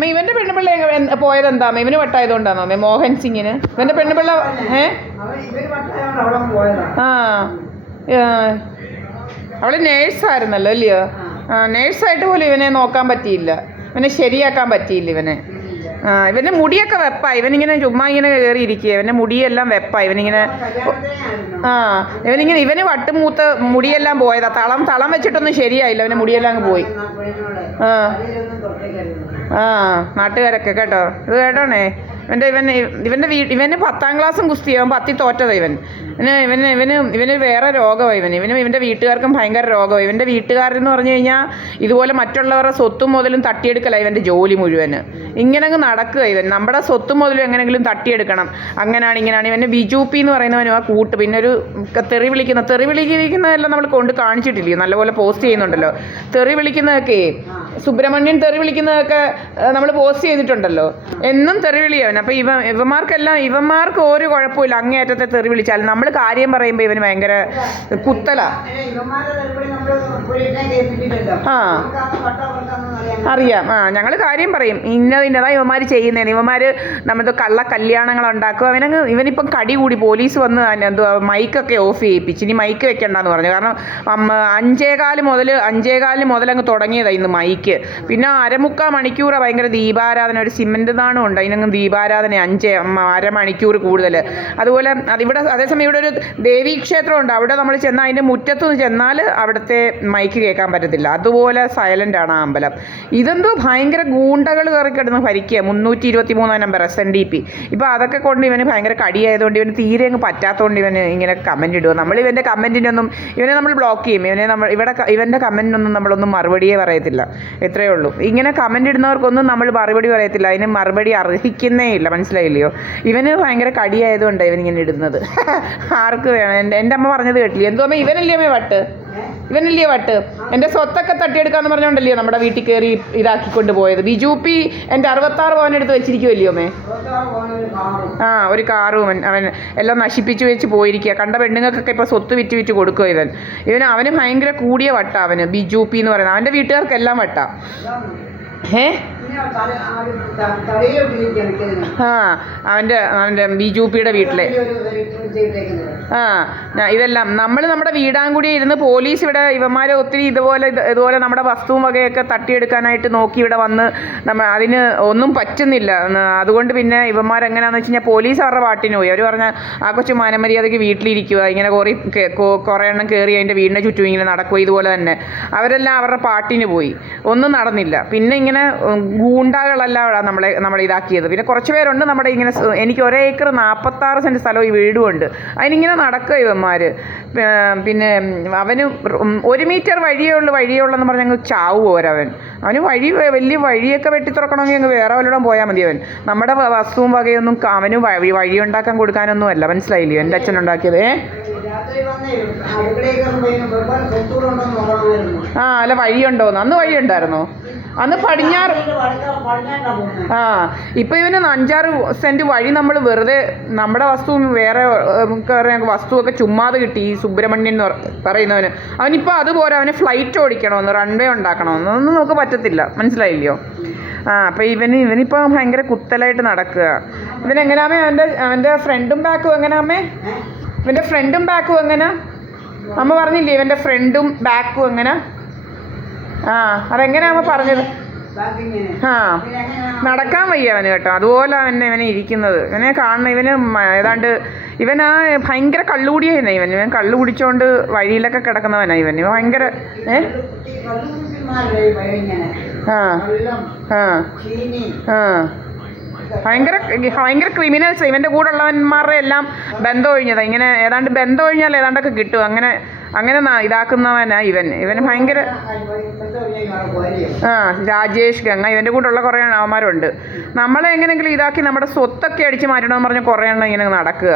അമ്മ ഇവന്റെ പെണ്ണുപിള്ള പോയത് എന്താ ഇവന് വട്ടായതുകൊണ്ടാണോ അമ്മ മോഹൻ സിംഗിന് ഇവന്റെ പെണ്ണുപിള്ള അവള് നേഴ്സായിരുന്നല്ലോ അല്ലയോ നേഴ്സായിട്ട് പോലും ഇവനെ നോക്കാൻ പറ്റിയില്ല, ഇവനെ ശരിയാക്കാൻ പറ്റിയില്ല ഇവന്റെ മുടിയൊക്കെ വെപ്പാ, ഇവനിങ്ങനെ ചുമ്മാ ഇങ്ങനെ കയറി ഇരിക്കുക, ഇവന്റെ മുടിയെല്ലാം വെപ്പാ, ഇവനിങ്ങനെ ഇവന് വട്ടുമൂത്ത് മുടിയെല്ലാം പോയതാ, തളം വെച്ചിട്ടൊന്നും ശരിയായില്ല, അവന്റെ മുടിയെല്ലാം അങ്ങ് പോയി. നാട്ടുകാരൊക്കെ കേട്ടോ ഇത് കേട്ടോണേ. ഇവന് 10ാം ക്ലാസ്സും കുസ്തിയാവും, 10ൽ തോറ്റതാ ഇവന് വേറെ രോഗമാണ് ഇവൻ്റെ വീട്ടുകാർക്കും ഭയങ്കര രോഗമാണ്. ഇവൻ്റെ വീട്ടുകാരെന്ന് പറഞ്ഞു കഴിഞ്ഞാൽ ഇതുപോലെ മറ്റുള്ളവരുടെ സ്വത്തും മുതലും തട്ടിയെടുക്കല ഇവൻ്റെ ജോലി മുഴുവൻ. ഇങ്ങനെ അങ്ങ് നടക്കുക നമ്മുടെ സ്വത്തും മുതലും എങ്ങനെയെങ്കിലും തട്ടിയെടുക്കണം, അങ്ങനെയാണ് ഇങ്ങനെയാണ്. ഇവൻ്റെ ബിജുപി എന്ന് പറയുന്നവനും ആ കൂട്ട്, പിന്നെ ഒരു തെറി വിളിക്കുന്നതെല്ലാം നമ്മൾ കൊണ്ട് കാണിച്ചിട്ടില്ലയോ, നല്ലപോലെ പോസ്റ്റ് ചെയ്യുന്നുണ്ടല്ലോ. തെറി വിളിക്കുന്നതൊക്കെ സുബ്രഹ്മണ്യൻ തെറി വിളിക്കുന്നതൊക്കെ നമ്മൾ പോസ്റ്റ് ചെയ്തിട്ടുണ്ടല്ലോ, എന്നും തെറി വിളിയാവൻ. അപ്പോൾ ഇവന്മാർക്ക് ഒരു കുഴപ്പമില്ല, അങ്ങേയറ്റത്തെ തെറി വിളിച്ചാൽ നമ്മൾ കാര്യം പറയുമ്പോൾ ഇവന് ഭയങ്കര കുത്തല. അറിയാം, ഞങ്ങൾ കാര്യം പറയും, ഇന്നതായി ഇവന്മാർ ചെയ്യുന്നതാണ്. ഇവന്മാർ നമ്മുടെ കള്ള കല്യാണങ്ങൾ ഉണ്ടാക്കും. ഇവനിപ്പം കടി കൂടി പോലീസ് വന്ന് എന്തുവാ മൈക്കൊക്കെ ഓഫ് ചെയ്യിപ്പിച്ച്, ഇനി മൈക്ക് വെക്കണ്ടെന്ന് പറഞ്ഞു. കാരണം 5:15 മുതൽ അങ്ങ് തുടങ്ങിയതാണ് ഇന്ന് മൈക്ക്. പിന്നെ 1/4 മണിക്കൂർ ഭയങ്കര ദീപാരാധന, ഒരു സിമൻറ്റ് നാണം ഉണ്ട്, അതിനങ്ങ് ദീപാരാധന 1/2 മണിക്കൂർ കൂടുതൽ. അതുപോലെ അതേസമയം ഇവിടെ ഒരു ദേവീക്ഷേത്രമുണ്ട്, അവിടെ നമ്മൾ ചെന്നാൽ അതിൻ്റെ മുറ്റത്ത് ചെന്നാൽ അവിടുത്തെ മൈക്ക് കേൾക്കാൻ പറ്റത്തില്ല, അതുപോലെ സൈലൻ്റാണ് ആ അമ്പലം. ഇതെന്തോ ഭയങ്കര ഗൂണ്ടകൾ കയറി കിടന്ന് ഭരിക്കുക. 323 നമ്പർ SNDP. ഇപ്പോൾ അതൊക്കെ കൊണ്ട് ഇവന് ഭയങ്കര കടിയായതുകൊണ്ട് ഇവന് തീരെ അങ്ങ് പറ്റാത്തതുകൊണ്ട് ഇവന് ഇങ്ങനെ കമൻറ്റ് ഇടുക. നമ്മൾ ഇവൻ്റെ കമൻറ്റിനൊന്നും നമ്മൾ ബ്ലോക്ക് ചെയ്യും. ഇവൻ്റെ കമൻറ്റിനൊന്നും നമ്മളൊന്നും മറുപടിയേ പറയത്തില്ല, എത്രയേ ഉള്ളൂ. ഇങ്ങനെ കമൻറ്റ് ഇടുന്നവർക്കൊന്നും നമ്മൾ മറുപടി പറയത്തില്ല, അതിന് മറുപടി അർഹിക്കുന്നേ ഇല്ല, മനസ്സിലായില്ലയോ. ഇവന് ഭയങ്കര കടിയായതുകൊണ്ടാണ് ഇവനിങ്ങനെ ഇടുന്നത്. ആർക്ക് വേണം? എൻ്റെ അമ്മ പറഞ്ഞത് കേട്ടില്ലേ, എന്തോ അമ്മ ഇവനല്ലേ വട്ട്, എൻ്റെ സ്വത്തൊക്കെ തട്ടിയെടുക്കാന്ന് പറഞ്ഞോണ്ടല്ലയോ നമ്മുടെ വീട്ടിൽ കയറി ഇതാക്കിക്കൊണ്ട് പോയത്. ബിജുപി എൻ്റെ 66 പവൻ എടുത്ത് വെച്ചിരിക്കുമല്ലയോ അമ്മേ. ഒരു കാറും അവൻ എല്ലാം നശിപ്പിച്ച് വെച്ച് പോയിരിക്കുക. കണ്ട പെണ്ണുങ്ങൾക്കൊക്കെ ഇപ്പോൾ സ്വത്ത് വിറ്റ് കൊടുക്കുക അവന് ഭയങ്കര കൂടിയ വട്ട അവന് ബിജുപി എന്ന് പറയുന്നത്. അവൻ്റെ വീട്ടുകാർക്കെല്ലാം വട്ട. അവൻ്റെ ബിജുപിയുടെ വീട്ടിലെ ഇതെല്ലാം നമ്മുടെ വീടാങ്കുടിയിൽ ഇരുന്ന് പോലീസ് ഇവിടെ ഇവന്മാരെ ഒത്തിരി ഇതുപോലെ നമ്മുടെ വസ്തുവും വകയൊക്കെ തട്ടിയെടുക്കാനായിട്ട് നോക്കി ഇവിടെ വന്ന് അതിന് ഒന്നും പറ്റുന്നില്ല. അതുകൊണ്ട് പിന്നെ ഇവന്മാരെങ്ങനെയാണെന്ന് വെച്ച് കഴിഞ്ഞാൽ പോലീസ് അവരുടെ പാട്ടിന് പോയി. അവർ പറഞ്ഞാൽ ആ കൊച്ചു മാനമര്യാദയ്ക്ക് വീട്ടിലിരിക്കുക, ഇങ്ങനെ കുറേ എണ്ണം കയറി അതിൻ്റെ വീടിൻ്റെ ചുറ്റും ഇങ്ങനെ നടക്കുക, ഇതുപോലെ തന്നെ അവരെല്ലാം അവരുടെ പാട്ടിന് പോയി, ഒന്നും നടന്നില്ല. പിന്നെ ഇങ്ങനെ ഗൂണ്ടാകളല്ല നമ്മളെ ഇതാക്കിയത്. പിന്നെ കുറച്ച് പേരുണ്ട് നമ്മുടെ ഇങ്ങനെ, എനിക്ക് 1 ഏക്കർ 46 സെൻറ്റ് സ്ഥലവും ഈ വീടുമുണ്ട്, അതിനിങ്ങനെ നടക്കുക ഇവന്മാർ. പിന്നെ അവന് 1 മീറ്റർ വഴിയുള്ളെന്ന് പറഞ്ഞ് അങ്ങ് ചാവുമോ അവന് വലിയ വഴിയൊക്കെ വെട്ടി തുറക്കണമെങ്കിൽ അങ്ങ് വേറെ വല്ലയിടം പോയാൽ മതി. നമ്മുടെ വസ്തുവും വകയൊന്നും അവന് വഴി ഉണ്ടാക്കാൻ കൊടുക്കാനൊന്നും അല്ല, മനസ്സിലായില്ലയോ എൻ്റെ അച്ഛൻ ഉണ്ടാക്കിയത്. അല്ല വഴിയുണ്ടോന്ന്, അന്ന് വഴിയുണ്ടായിരുന്നോ? അന്ന് പടിഞ്ഞാറ്. ഇപ്പം ഇവന് 5-6 സെൻറ്റ് വഴി നമ്മൾ വെറുതെ നമ്മുടെ വസ്തുവും വേറെ വസ്തുവൊക്കെ ചുമ്മാതെ കിട്ടി. ഈ സുബ്രഹ്മണ്യൻ എന്ന് പറയുന്നവന് അവനിപ്പോൾ അതുപോലെ അവന് ഫ്ലൈറ്റ് ഓടിക്കണമെന്ന്, റൺവേ ഉണ്ടാക്കണമെന്ന്, ഒന്നും നമുക്ക് പറ്റത്തില്ല, മനസ്സിലായില്ലയോ. അപ്പോൾ ഇവനിപ്പോൾ ഭയങ്കര കുത്തലായിട്ട് നടക്കുക. ഇവനെങ്ങനെയാമേ അവൻ്റെ ഫ്രണ്ടും ബാക്കും എങ്ങനെയാമേ? ഇവൻ്റെ ഫ്രണ്ടും ബാക്കും എങ്ങനെ? അമ്മ പറഞ്ഞില്ലേ ഇവൻ്റെ ഫ്രണ്ടും ബാക്കും എങ്ങനെ? അതെങ്ങനെയാ പറഞ്ഞത്? നടക്കാൻ വയ്യ അവന് കേട്ടോ, അതുപോലെ ഇവനെ ഇരിക്കുന്നത്. ഇവനെ കാണണം, ഏതാണ്ട് ഭയങ്കര കള്ളുകൂടിയാണ് ഇവൻ കള്ളു കുടിച്ചോണ്ട് വഴിയിലൊക്കെ കിടക്കുന്നവനാ ഇവൻ ഭയങ്കര ഭയങ്കര ക്രിമിനൽസ്. ഇവൻ്റെ കൂടെ ഉള്ളവന്മാരുടെ എല്ലാം ബന്ധം ഒഴിഞ്ഞതാണ്. ഇങ്ങനെ ഏതാണ്ട് ബന്ധം ഒഴിഞ്ഞാൽ ഏതാണ്ടൊക്കെ കിട്ടും, അങ്ങനെ ഇതാക്കുന്നവനാ ഇവന് ഭയങ്കര. രാജേഷ് ഗംഗ ഇവൻ്റെ കൂടെയുള്ള കുറേ അവന്മാരുണ്ട്. നമ്മളെ എങ്ങനെയെങ്കിലും ഇതാക്കി നമ്മുടെ സ്വത്തൊക്കെ അടിച്ച് മാറ്റണമെന്ന് പറഞ്ഞ് കുറേ എണ്ണം ഇങ്ങനെ നടക്കുക.